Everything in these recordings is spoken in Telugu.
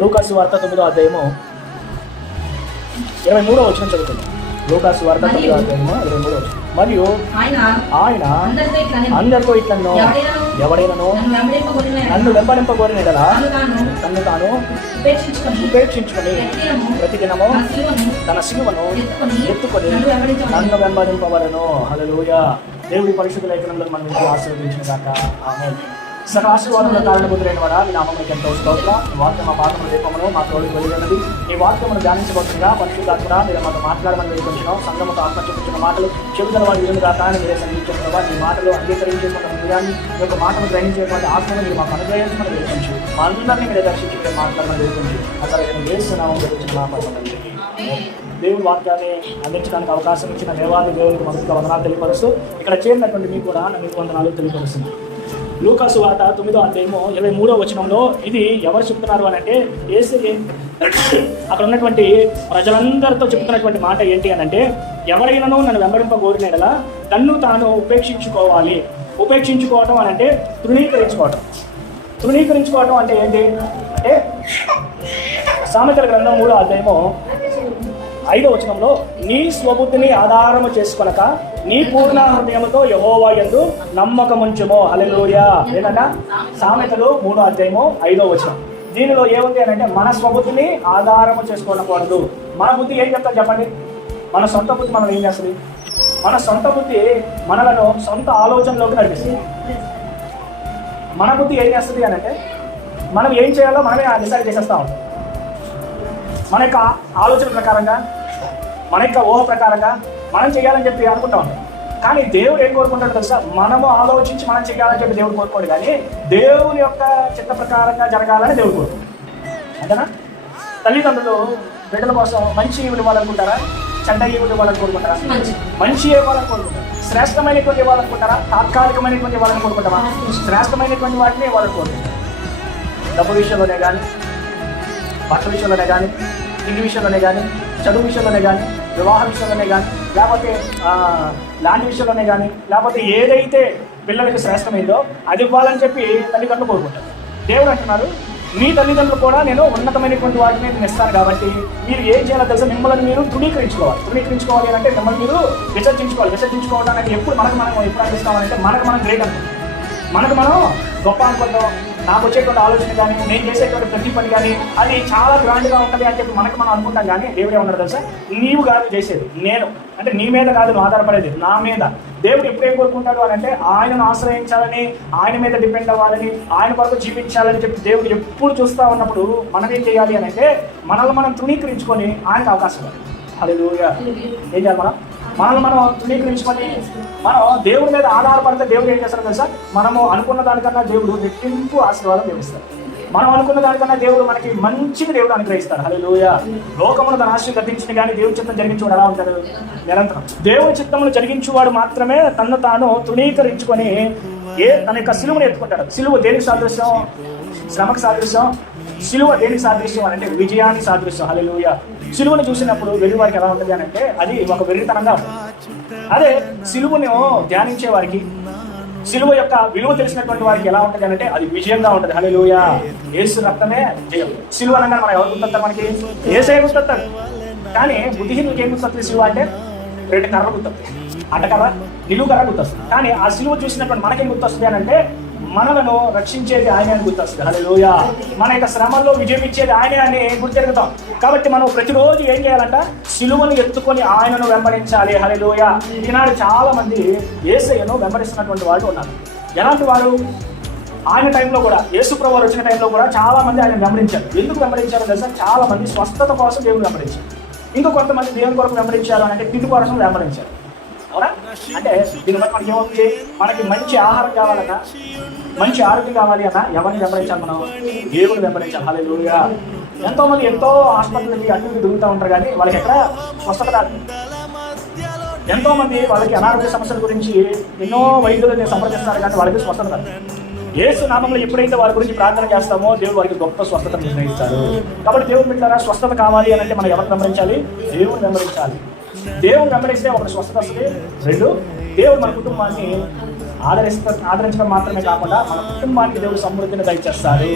లూకాసు వార్త తొమ్మిదో అధ్యాయము ఇరవై మూడో వచ్చిన చదువుతుంది లూకాసు వార్త తొమ్మిదో అధ్యాయము ఇరవై మూడో మరియు ఆయన అందరితో ఇట్లనే ఎవడైనను నన్ను వెంబడింపబోరిన ఎడల తాను తాను ఉపేక్షించుకొని ప్రతిదినము తన శిలువను ఎత్తుకొని నన్ను వెంబడింపవలను హల్లెలూయా. దేవుడి పరిశుద్ధ లేఖనంలో మనం ఆశీర్వదించిన కాక ఆమె సకల ఆశీర్వాదంలో కారణభూతులైన వాడా మీ నామములకు ఎంతో స్తోత్ర. ఈ వార్త మా పాత్రల దీపమును మా తోడు వెలుగున్నది ఈ వాక్యమును ధ్యానించబడుతుందిగా పరిశుద్ధాత్మడ మీరు మాకు మాట్లాడమని వేడుకుంటున్నాం సంగమతో ఆత్మ చూపించిన మాటలు చెబుతున్న వారి విలువ కాకాన్ని మీరే సంగించిన ప్రభావ మీ మాటలు అంగీకరించేటువంటి హృదయాన్ని మీ యొక్క మాటను గ్రహించేటువంటి ఆత్మను మీరు మాకు అనుగ్రహించమని వేసుకుంటు మా అందరినీ మీరు దర్శించి మీరు మాట్లాడమని వేసుకుంటు అసలు నేను వేస్తున్నాము గురించిన మా దేవుడి వాక్యాన్ని అందించడానికి అవకాశం ఇచ్చిన దేవాది దేవుడికి మనసుకు వందనాలు తెలియపరుస్తూ ఇక్కడ చేరినటువంటి మీకు కూడా మీకు వందనాలు తెలియపరుస్తుంది లూకాసు వార్త తొమ్మిదో అధ్యాయము ఇరవై మూడో వచనంలో ఇది ఎవరు చెప్తున్నారు అని అంటే ఏసీ అక్కడ ఉన్నటువంటి ప్రజలందరితో చెప్తున్నటువంటి మాట ఏంటి అని అంటే ఎవరైనానో నన్ను వెంబడింపగోరినలా తన్ను తాను ఉపేక్షించుకోవాలి. ఉపేక్షించుకోవటం అని అంటే తృణీకరించుకోవటం. తృణీకరించుకోవటం అంటే ఏంటి? అంటే సామెతల గ్రంథం మూడో అధ్యాయము ఐదో వచనంలో నీ స్వబుద్ధిని ఆధారము చేసుకొనక నీ పూర్ణ హృదయముతో యహోవా ఎందు నమ్మకముంచుమో. హల్లెలూయా. ఏంటంట సామెతలు మూడో అధ్యాయము ఐదో వచనం. దీనిలో ఏముంది అని అంటే మన స్వబుద్ధిని ఆధారము చేసుకోనకూడదు. మన బుద్ధి ఏం చెప్తారు చెప్పండి? మన సొంత బుద్ధి మనం ఏం చేస్తుంది? మన సొంత బుద్ధి మనలను సొంత ఆలోచనలోకి నడిపిస్తుంది. మన బుద్ధి ఏం చేస్తుంది అని అంటే మనం ఏం చేయాలో మనమే డిసైడ్ చేసేస్తా ఉంటాం. మన యొక్క ఆలోచన ప్రకారంగా మన యొక్క ఊహ ప్రకారంగా మనం చేయాలని చెప్పి అనుకుంటా. ఉంటాం కానీ దేవుడు ఏం కోరుకుంటాడు తెలుసా? మనము ఆలోచించి మనం చేయాలని చెప్పి దేవుడు కోరుకోడు కానీ దేవుని యొక్క చిత్త ప్రకారంగా జరగాలని దేవుడు కోరుకుంటాడు అంతేనా? తల్లిదండ్రులు బిడ్డల కోసం మంచి ఈవులు ఇవ్వాలనుకుంటారా? చెడ్డ ఈవులు ఇవ్వాలని కోరుకుంటారా మంచి. మంచి ఇవ్వాలని కోరుకుంటారా శ్రేష్టమైనటువంటి ఇవ్వాలనుకుంటారా? తాత్కాలికమైనటువంటి ఇవ్వాలని కోరుకుంటారా శ్రేష్టమైనటువంటి వాటిని ఇవ్వాలని కోరుకుంటారా డబ్బు విషయంలోనే కానీ బట్టల విషయంలోనే కానీ తిండి విషయంలోనే కానీ చదువు విషయంలోనే కానీ వివాహ విషయంలోనే కానీ లేకపోతే ల్యాండ్ విషయంలోనే కానీ లేకపోతే ఏదైతే పిల్లలకి శ్రేష్టమైందో అది ఇవ్వాలని చెప్పి తల్లిదండ్రులు కోరుకుంటారు. దేవుడు అంటున్నారు మీ తల్లిదండ్రులు కూడా నేను ఉన్నతమైనటువంటి వాటిని నేను ఇస్తాను కాబట్టి మీరు ఏం చేయాలో తెలుసా? మిమ్మల్ని మీరు తృణీకరించుకోవాలి. తృణీకరించుకోవాలి అంటే మిమ్మల్ని మీరు విసర్జించుకోవాలి. విసర్జించుకోవడానికి ఎప్పుడు మనకు మనం ఎప్పుడు అనిపిస్తామంటే మనకు మనం గ్రేట్ అనుకుంటాం. మనకు మనం గొప్ప అనుకుంటాం. నాకు వచ్చేటువంటి ఆలోచన కానీ నేను చేసేటువంటి ప్రతి పని కానీ అది చాలా గ్రాండ్గా ఉంటుంది అని చెప్పి మనకు మనం అనుకుంటాం కానీ దేవుడే ఉన్నాడు తెలుసా? నీవు కాదు చేసేది నేను. అంటే నీ మీద కాదు నువ్వు ఆధారపడేది నా మీద. దేవుడు ఎప్పుడు ఏం కోరుకుంటాడు అని అంటే ఆయనను ఆశ్రయించాలని ఆయన మీద డిపెండ్ అవ్వాలని ఆయన కొరకు జీవించాలని చెప్పి దేవుడు ఎప్పుడు చూస్తూ ఉన్నప్పుడు మనం ఏం చేయాలి అని అంటే మనల్ని మనం తృణీకరించుకొని ఆయనకు అవకాశం హల్లెలూయా ఏం చేయాలి మనం? మనల్ని మనం తృణీకరించుకొని మనం దేవుడి మీద ఆధారపడితే దేవుడు ఏం చేస్తాడు తెలుసా? మనము అనుకున్న దానికన్నా దేవుడు రెట్టింపు ఆశీర్వాదం దేవుస్తాడు మనం అనుకున్న దానికన్నా దేవుడు మనకి మంచిది దేవుడు అనుగ్రహిస్తాడు. లోయ లోకమును తన ఆశ గతించిన కానీ దేవుడి చిత్తం జరిగించేవాడు ఎలా ఉంటాడు? నిరంతరం. దేవుడి చిత్తమును జరిగించేవాడు మాత్రమే తను తాను తృణీకరించుకొని ఏ తన యొక్క సిలువను ఎత్తుకుంటాడు. సిలువ దేనికి సాదృశ్యం? శ్రమకు సాదృశ్యం? సిలువ దేనికి సాదృశ్యం అని అంటే విజయాన్ని సాదృశ్యం. హల్లెలూయా. సిలువను చూసినప్పుడు వెర్రి వారికి ఎలా ఉంటుంది అని అంటే అది ఒక వెర్రితనంగా అదే సిలువను ధ్యానించే వారికి సిలువ యొక్క విలువ తెలిసినటువంటి వారికి ఎలా ఉంటుంది అంటే అది విజయంగా ఉంటుంది. హల్లెలూయా. ఏసు రక్తమే జయం. సిలువ అనగా మనం ఎవరు గుర్తొస్తారు మనకి? ఏసే గుర్తొస్తాడు కానీ బుద్ధిహీనులకు ఏం గుర్తొస్తుంది సిలువ అంటే? రెండు కర్ర గుర్తొస్తుంది అడ్డకర్ర నిలువు కర్ర గుర్తొస్తుంది. కానీ ఆ సిలువ చూసినటువంటి మనకేం గుర్తొస్తుంది అని అంటే మనలను రక్షించేది ఆయన అని గుర్తొస్తుంది. హల్లెలూయా. మన యొక్క శ్రమల్లో విజయం ఇచ్చేది ఆయనే అని గుర్తెరుగుతాం కాబట్టి మనం ప్రతిరోజు ఏం చేయాలంట? సిలువను ఎత్తుకొని ఆయనను వెంబడించాలి. హల్లెలూయా. ఈనాడు చాలా మంది ఏసయ్యను వెంబడిస్తున్నటువంటి వాళ్ళు ఉన్నారు. ఎలాంటి వారు? ఆయన టైంలో కూడా యేసుప్రభు వచ్చిన టైంలో కూడా చాలా మంది ఆయన వెంబడించారు. ఎందుకు వెంబడించారో తెలుసా? చాలా మంది స్వస్థత కోసం దేవుని వెంబడించారు. ఇంకా కొంతమంది దేవుని కొరకు వెంబడించారు అంటే తిండి కోసం వెంబడించారు. అవునా అంటే దీని బట్టి మనకి ఏమవుతుంది మనకి మంచి ఆహారం కావాలన్నా మంచి ఆరోగ్యం కావాలి అన్న ఎవరిని వెంబడించాలి మనం? దేవుని వెంబడించాలి. హల్లెలూయా. ఎంతో మంది ఎంతో హాస్పిటల్కి అన్ని దిగుతూ ఉంటారు కానీ వాళ్ళకి ఎక్కడ స్వస్థత రాదు ఎంతో మంది వాళ్ళకి అనారోగ్య సమస్యల గురించి ఎన్నో వైద్యులని సంప్రదిస్తారు కానీ వాళ్ళకి స్వస్థత రాదు యేసు నామంలో ఎప్పుడైతే వారి గురించి ప్రార్థన చేస్తామో దేవుడు వారికి గొప్ప స్వస్థత నిర్ణయిస్తారు. కాబట్టి దేవుడు పెట్టారా స్వస్థత కావాలి అని అంటే మనం ఎవరిని వెంబడించాలి? దేవుని వెంబడించాలి. దేవుని వెంబడిస్తే ఒకటి స్వస్థత వస్తుంది. రెండు దేవుడు మన కుటుంబాన్ని ఆదరిస్త ఆదరించడం మాత్రమే కాకుండా మన కుటుంబానికి దేవుడు సమృద్ధిని దయచేస్తారు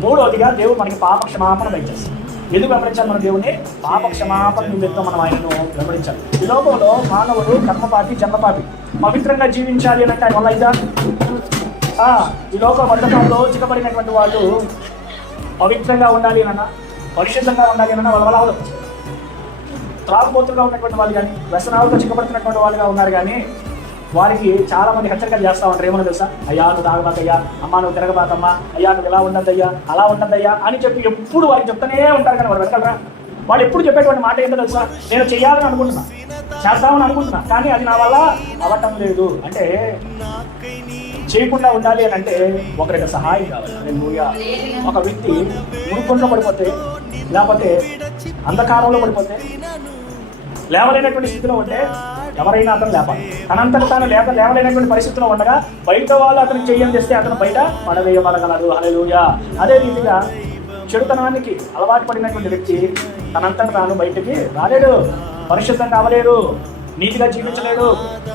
మూడవదిగా దేవుడు మనకి పాప క్షమాపణ దయచేస్తాడు. ఎందుకు వెంబడించాలి మన దేవుని పాప క్షమాపణ నిమిత్తం మనం ఆయనను వెంబడించాలి. ఈ లోకంలో మానవుడు కర్మపాపి జన్మపాపి. పవిత్రంగా జీవించాలి అని అంటే వల్ల ఇదా ఆ, ఈ లోక బంధకంలో చిక్కబడినటువంటి వాళ్ళు పవిత్రంగా ఉండాలి అన్న పరిశుద్ధంగా ఉండాలి అన్న వాళ్ళ వల్ల త్రాగుబోతులుగా ఉన్నటువంటి వాళ్ళు కానీ వ్యసనాలతో చిక్కబడుతున్నటువంటి వాళ్ళుగా ఉన్నారు కానీ వారికి చాలా మంది హెచ్చరికలు చేస్తా ఉంటారు. ఏమన్నా తెలుసా? అయ్యా నువ్వు తాగబాకయ్యా. అమ్మా నువ్వు తిరగబాకమ్మా అయ్యా నువ్వు ఇలా ఉండద్దయ్యా. అలా ఉండద్దయ్యా అని చెప్పి ఎప్పుడు వారికి చెప్తూనే ఉంటారు కానీ వారు వెతకలరా? వాళ్ళు ఎప్పుడు చెప్పేటువంటి మాట ఏంటో తెలుసా? నేను చేయాలని అనుకుంటున్నా. చేద్దామని అనుకుంటున్నా. కానీ అది నా వల్ల అవటం లేదు. అంటే చేయకుండా ఉండాలి అని అంటే ఒకరికి సహాయం కావాలి. ఒక వ్యక్తి మునుకుంట్లో పడిపోతే లేకపోతే అంధకారంలో పడిపోతే లేవలేనటువంటి స్థితిలో ఉంటే ఎవరైనా అతను లేపాలి. తనంతట తాను లేక లేవలేనటువంటి పరిస్థితిలో ఉండగా బయట వాళ్ళు అతను చెయ్యం చేస్తే అతను బయట పడవేయబడగలరు హల్లెలూయా. అదే రీతిగా చెడుతనానికి అలవాటు పడినటువంటి వ్యక్తి తనంతట తాను బయటికి రాలేడు. పరిశుద్ధంగా అవ్వలేడు నీతిగా జీవించలేడు.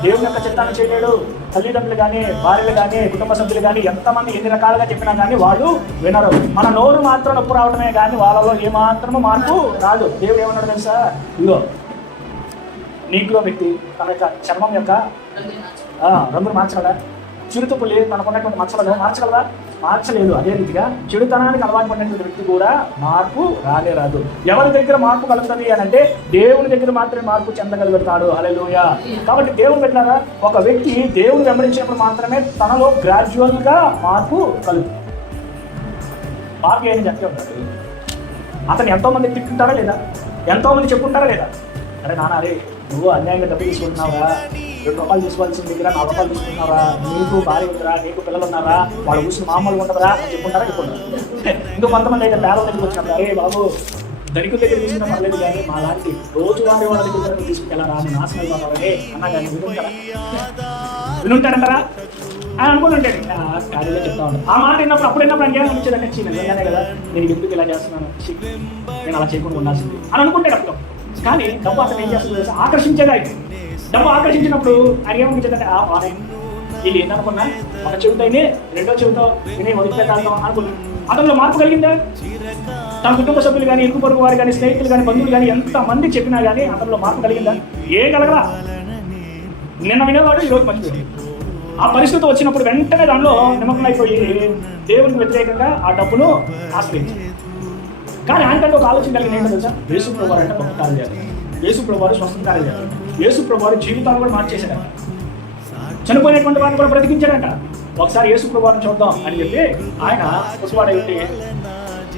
దేవుని యొక్క చిత్తాన్ని చేయలేడు. తల్లిదండ్రులు కానీ భార్యలు కానీ కుటుంబ సభ్యులు కానీ ఎంతమంది ఎన్ని రకాలుగా చెప్పినా కానీ వాళ్ళు వినరు. మన నోరు మాత్రం నొప్పు రావడమే కానీ వాళ్ళలో ఏమాత్రము మార్పు రాదు. దేవుడు ఏమన్నాడు తెలుసా? ఇదిగో నీకులో వ్యక్తి తన యొక్క చర్మం యొక్క ఆ, రంగును చిరుతపులి తనకున్నటువంటి మచ్చలను మార్చగలరా మార్చలేదు. అదే రీతిగా చెడుతనానికి అలవాటు పడినటువంటి వ్యక్తి కూడా మార్పు రానే రాదు ఎవరి దగ్గర మార్పు కలుగుతుంది అని అంటే దేవుని దగ్గర మాత్రమే మార్పు చెందగలుగుతాడు. అలెలుయ కాబట్టి దేవుని పెట్టారా ఒక వ్యక్తి దేవుని వెంబడించినప్పుడు మాత్రమే తనలో గ్రాడ్యువల్గా మార్పు కలుగుతుంది మార్పు ఏం చెప్తే ఉంటాడు అతను ఎంతోమంది తిట్టుంటారా లేదా? ఎంతోమంది చెప్పుకుంటారా చెప్పుంటారా లేదా? అరే నాన్న అరే నువ్వు అన్యాయంగా డబ్బు తీసుకుంటున్నావా రెండు రూపాయలు తీసుకోవాల్సిన దగ్గర నాలుగు రూపాయలు తీసుకుంటున్నావా నీకు భార్య ఉందిరా నీకు పిల్లలు ఉన్నారా? వాళ్ళ కూర్చుని మామూలుగా ఉండదురా? అని చెప్పుకుంటారా? చెప్పుకుంటారు? ఇంకో కొంతమంది అయితే పేదల దగ్గరికి వచ్చినప్పుడు అరే బాబు ధనికుల దగ్గర తీసుకున్న పర్లేదు కానీ మా లాంటి రోజువారీ వాళ్ళ దగ్గర తీసుకెళ్ళారా? అని నాశనం అయిపోతారని అన్నా కానీ వినుంటారా? వినుంటారంటారా అని అనుకుంటుంటాడు ఖాళీలో చెప్తా ఉంటాను ఆ మాట విన్నప్పుడు అప్పుడు విన్నప్పుడు అంటే అనిపించేది అంటే నిజంగానే కదా. నేను ఎందుకు ఇలా చేస్తున్నాను? నేను అలా చేయకుండా ఉండాల్సింది అని అనుకుంటాడు అప్పుడు. కానీ డబ్బు అతను ఏం చేస్తుంది తెలుసా? ఆకర్షించేది ఆయన డబ్బు ఆకర్షించినప్పుడు ఆయన ఏమనిపించదంటే ఆ వీళ్ళు ఏంటనుకున్నా ఒక చెబుతాయినే రెండో చెబుతా వినే వదిలిపెట్టాలి అనుకున్నాను అతనిలో మార్పు కలిగిందా? తన కుటుంబ సభ్యులు కానీ ఇరుకు పొరుగు వారు కానీ స్నేహితులు కానీ బంధువులు కానీ ఎంత మంది చెప్పినా కానీ అతనిలో మార్పు కలిగిందా? ఏ కలగరా నిన్న వినేవాడు ఈరోజు మంచి ఆ పరిస్థితి వచ్చినప్పుడు వెంటనే దానిలో నిమగ్నం అయిపోయి దేవునికి వ్యతిరేకంగా ఆ డబ్బును ఆశ్రయించాడు. కానీ ఆయనకంటే ఒక ఆలోచన కలిగిన ఏంటో తెలుసా? యేసు ప్రభు అంటే గొప్ప కార్యం చేయాలి. యేసు ప్రభు వారు స్వస్థం కార్యం యేసు ప్రభు వారు జీవితాలు కూడా మార్చేశాడంట చనిపోయినటువంటి వారిని కూడా బ్రతికించాడంట. ఒకసారి యేసు ప్రభు చూద్దాం అని చెప్పి ఆయన పుట్టువాడు ఉంటే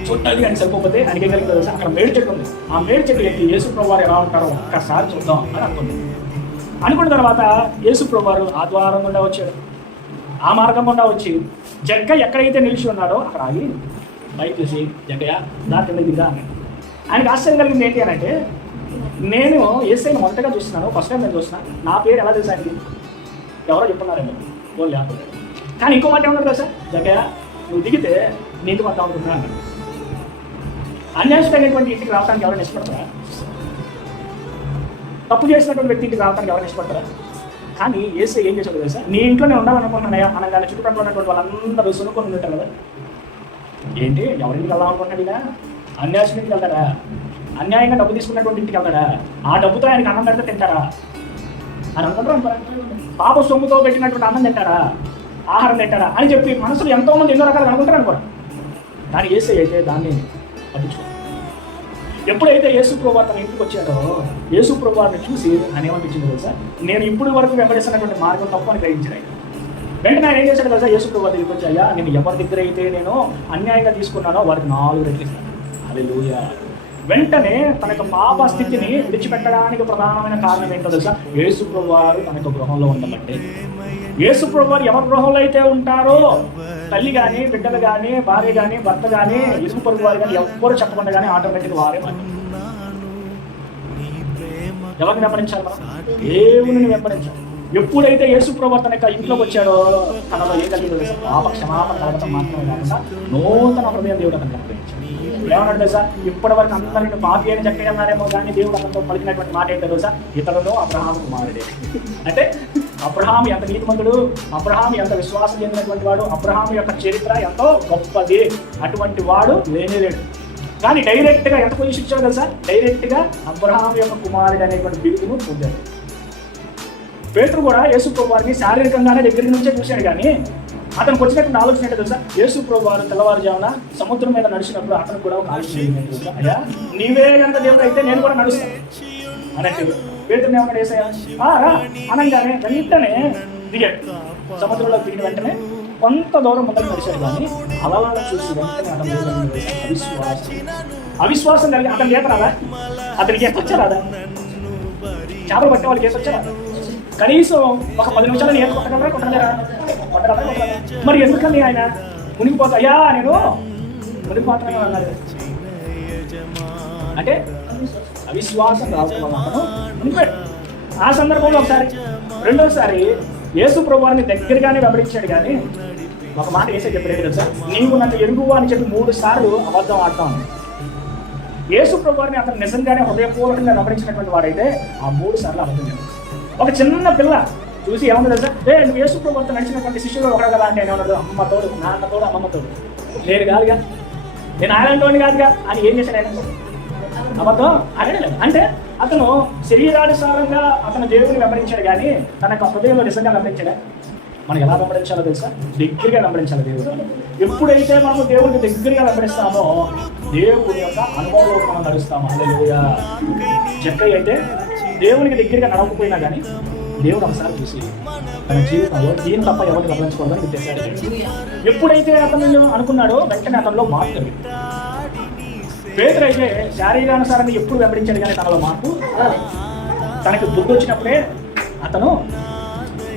చూడటానికి అని సరిపోతే ఆయనకి ఏం అక్కడ మేడి చెట్టు ఉంది. ఆ మేడి చెట్టు ఎక్కి యేసు ప్రభు వారు ఎలా ఉంటారో ఒక్కసారి చూద్దాం అని అనుకుంది. అనుకున్న తర్వాత యేసు ప్రభు వారు ఆ ద్వారం గుండా వచ్చాడు. ఆ మార్గం గుండా వచ్చి జగ్గ ఎక్కడైతే నిలిచి ఉన్నాడో అక్కడ ఆగి బయట చూసి జగ్గయ్య దాటి కింద దిగా అన్నాడు. ఆయనకి ఆశ్చర్యం కలిగింది ఏంటి అని అంటే నేను ఏసైని మొదటగా చూస్తున్నాను ఫస్ట్ టైం నేను చూస్తున్నాను నా పేరు ఎలా తెలుసా అండి ఎవరో చెప్పున్నారేమో. ఫోన్ లేకపోతే? కానీ ఇంకో మాట ఏమన్నారు సార్ దగ్గర నువ్వు దిగితే నీకు మాట అనుకుంటున్నాను అన్నాడు అన్యాయమైనటువంటి ఇంటికి రావడానికి ఎవరైనా ఇష్టపడతారా? తప్పు చేసినటువంటి వ్యక్తి ఇంటికి రావడానికి ఎవరైనా ఇష్టపడతారా? కానీ ఏసే ఏం చేసుకోవట్లేదు సార్ నీ ఇంట్లోనే ఉండాలనుకుంటున్నాయా అనగానే చుట్టుపక్కల ఉన్నటువంటి వాళ్ళందరూ సునుకొని ఉంటారు కదా. ఏంటి? ఎవరింటికి వెళ్దాం అనుకుంటున్నాడు ఇలా అన్యాయం ఇంటికి అన్యాయంగా డబ్బు తీసుకున్నటువంటి ఇంటికి వెళ్తాడా? ఆ డబ్బుతో ఆయనకి అన్నం పెడితే తింటారా అని అనుకుంటారు? పాప సొమ్ముతో పెట్టినటువంటి అన్నం తింటారా ఆహారం తింటారా అని చెప్పి మనసులో ఎంతో మంది ఎన్నో రకాలు అనుకుంటారు అనుకోరా కానీ ఏసై అయితే దాన్ని పట్టించుకో ఎప్పుడైతే యేసు ప్రభు తన ఇంటికి వచ్చాడో యేసు ప్రభువారిని చూసి ఆయన ఏమనిపించింది తెలుసా? నేను ఇప్పుడు వరకు వెంబడిస్తున్నటువంటి మార్గం తప్పు అని గ్రహించిన. వెంటనే ఆయన ఏం చేశాడు తెలుసా? యేసు ప్రభు దగ్గరికి వచ్చాయా నేను ఎవరి దగ్గర అయితే నేను అన్యాయంగా తీసుకున్నానో వారికి నాలుగు రెట్లు ఇస్తాను. అది వెంటనే తన యొక్క పాప స్థితిని విడిచిపెట్టడానికి ప్రధానమైన కారణం ఏంటో తెలుసా? యేసుప్రభు వారు తన యొక్క గృహంలో ఉండమంటే. యేసుప్రభు వారు ఎవరి గృహంలో అయితే ఉంటారో తల్లి కానీ బిడ్డలు కానీ భార్య కానీ భర్త కానీ యేసుప్రభు వారు కానీ ఎవ్వరు చెప్పకుండా కానీ ఆటోమేటిక్ వారే ఎవరిని వెంబడించాలి మనం? దేవుని వెంబడించాలి. ఎప్పుడైతే యేసుప్రభు తన యొక్క ఇంట్లోకి వచ్చాడో తనలో ఏ కలిగిందో పాప క్షమాపణ కలగటం మాత్రమే కాకుండా నూతన హృదయం దేవుడు అతను ఏమన్నాడు సార్ ఇప్పటి వరకు అందరిని పాపి అని చక్కగా కానీ దేవుడు అతనితో పలికినటువంటి మాట ఏంటో సార్ ఇతరులు అబ్రహాం కుమారుడే. అంటే అబ్రహాం ఎంత నీతిమంతుడు అబ్రహాం ఎంత విశ్వాసం చెందినటువంటి వాడు అబ్రహాం యొక్క చరిత్ర ఎంతో గొప్పది. అటువంటి వాడు లేనే లేడు కానీ డైరెక్ట్గా ఎంత పొజిషన్ ఇచ్చాడు కదా సార్ డైరెక్ట్గా అబ్రహాం యొక్క కుమారుడు అనేటువంటి బిరుదును పొందాడు. పేతుడు కూడా యేసు ప్రభు వారిని శారీరకంగానే దగ్గర నుంచే చూశాడు కానీ అతనికి వచ్చినటువంటి ఆలోచన ఏంటో తెలుసా? యేసు ప్రభు వారు తెల్లవారుజామున సముద్రం మీద నడిచినప్పుడు అతను కూడా ఒక ఆలోచన అయ్యా నీవే కనుక దేవుడు అయితే నేను కూడా నడుస్తాను అన్నట్టు పేరుతున్న ఏమన్నా వేసాయా రా అనగానే వెంటనే దిగాడు సముద్రంలో దిగిన వెంటనే కొంత దూరం ముందర నడిచాడు కానీ అలవాళ్ళ చూసి వెంటనే అతను అవిశ్వాసం. అవిశ్వాసం కలిగి అతను ఈత రాదా? అతనికి ఈత వచ్చారాదా చేపలు పట్టే వాళ్ళకి ఈత వచ్చా కనీసం ఒక పది నిమిషాలు నేను కొట్టగలరా? కొట్టగలరా? కొట్టగలరా మరి ఎందుకని ఆయన మునిగిపోతా అయ్యా నేను మునిగిపోతాను అన్నాడు. అంటే అవిశ్వాసం రాసుకున్నాను మునిగిపోయాడు. ఆ సందర్భంలో ఒకసారి రెండోసారి యేసు ప్రభువాన్ని దగ్గరగానే వెంబడించాడు కానీ ఒక మాట వేసే చెప్పలేదు తెలుసా నీవు నన్ను ఎరుగువ అని చెప్పి మూడు సార్లు అబద్ధం ఆడతా ఉంది యేసు ప్రభువారిని అతను నిజంగానే హృదయపూర్వకంగా వెంబడించినటువంటి వాడైతే ఆ మూడు సార్లు అబద్ధం చెప్పాడు. ఒక చిన్న పిల్ల చూసి ఏమన్నా తెలుసా? ఏ నువ్వు యేసు ప్రభుత్వం నడిచినటువంటి శిష్యులు ఒకడు కదా అంటే ఏమన్నాడు అమ్మ తోడు నాన్న తోడు అమ్మమ్మ తోడు. నేను కాదుగా. నేను ఆయన కాదుగా. అని ఏం చేశాను ఆయన? అబద్ధం? అనలేదు అంటే అతను శరీరానుసారంగా అతను దేవుని వెంబడించాడు కానీ తన యొక్క హృదయంలో నిజంగా వెంబడించాడా మనం ఎలా వెంబడించాలో తెలుసా? దగ్గరగా వెంబడించాలి దేవుడు. ఎప్పుడైతే మనము దేవుడిని దగ్గరగా వెంబడిస్తామో దేవుడి యొక్క అనుభవంలో మనం నడుస్తాము. అదే చెక్కయ్య అయితే దేవునికి దగ్గరగా నడవకపోయినా కానీ దేవుడు ఒకసారి చూసి తన జీవితంలో దీని తప్ప ఎవరిని గమనించుకోవాలని చెప్పాడు ఎప్పుడైతే అతను అనుకున్నాడో వెంటనే అతనిలో మార్పు కలిగింది పేదరు అయితే శారీరానుసారాన్ని ఎప్పుడు వెంబడించాడు కానీ తనలో మార్పు తనకి బుద్ధి వచ్చినప్పుడే అతను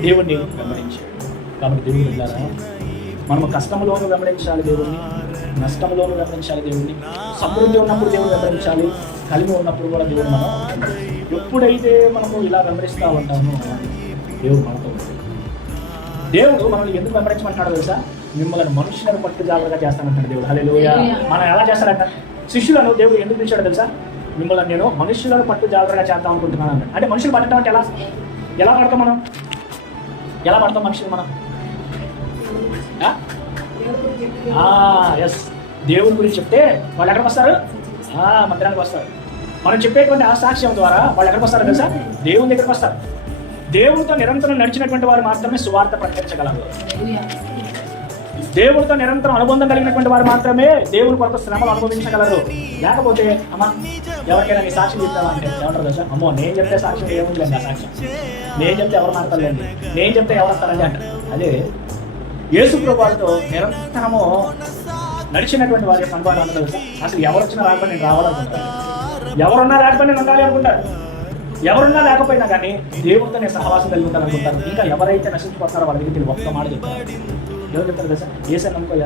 దేవుణ్ణి వెంబడించాడు. కాబట్టి దేవుడు వెళ్ళారా మనము కష్టంలోను వెంబడించాలి దేవుణ్ణి నష్టంలోను వెంబడించాలి దేవుణ్ణి సమృద్ధి ఉన్నప్పుడు దేవుడు వెంబడించాలి కలిమి ఉన్నప్పుడు కూడా దేవుడు మనం ఎప్పుడైతే మనము ఇలా వెంబడిస్తూ ఉంటామో దేవుడు మనతో. దేవుడు మనల్ని ఎందుకు వెంబడించమంటున్నాడు తెలుసా? మిమ్మల్ని మనుషులను పట్టు జాగ్రత్తగా చేస్తానంటాడు దేవుడు. హలే మనం ఎలా చేస్తాడంట? శిష్యులను దేవుడు ఎందుకు పిలిచాడు తెలుసా? మిమ్మల్ని నేను మనుషులను పట్టు జాగ్రత్తగా చేద్దాం అనుకుంటున్నాను అన్నాడు. అంటే మనుషులు పట్టడం అంటే ఎలా? ఎలా పడతాం మనం? ఎలా పడతాం మనుషులు మనం? ఎస్ దేవుడి గురించి చెప్తే వాళ్ళు ఎక్కడికి వస్తారు? మందిరానికి వస్తారు. మనం చెప్పేటువంటి ఆ సాక్ష్యం ద్వారా వాళ్ళు ఎక్కడికి వస్తారు తెలుసా? దేవుని దగ్గరికి వస్తారు. దేవుడితో నిరంతరం నడిచినటువంటి వారు మాత్రమే సువార్త ప్రకటించగలరు. దేవుడితో నిరంతరం అనుబంధం కలిగినటువంటి వారు మాత్రమే దేవుని కొరకు శ్రమలు అనుభవించగలరు. లేకపోతే అమ్మా ఎవరికైనా నీ సాక్ష్యం చెప్తావా అంటే ఏమంటారు తెలుసా? అమ్మో నేను చెప్తే సాక్ష్యం ఏముంది ఆ సాక్ష్యం. నేను చెప్తే ఎవరు మాట్లాడలేండి నేను చెప్తే ఎవరు వస్తారని అంటారు. అదే యేసు ప్రభువారితో నిరంతరము నడిచినటువంటి వారి యొక్క అనుభవాలు తెలుసా? అసలు ఎవరు వచ్చినా రాకపోతే నేను రావాలనుకుంటాను. ఎవరున్నా లేకపోయినా నేను ఉండాలి అనుకుంటారు ఎవరున్నా లేకపోయినా కానీ దేవుడితో నేను సహవాసం కలిగి ఉంటాను అనుకుంటాను. ఇంకా ఎవరైతే నశించిపోతారో వాళ్ళ దగ్గరికి ఒక్క మాట చెప్తారు ఎవరు చెప్తారు తెలుసా ఏసే నమ్మకం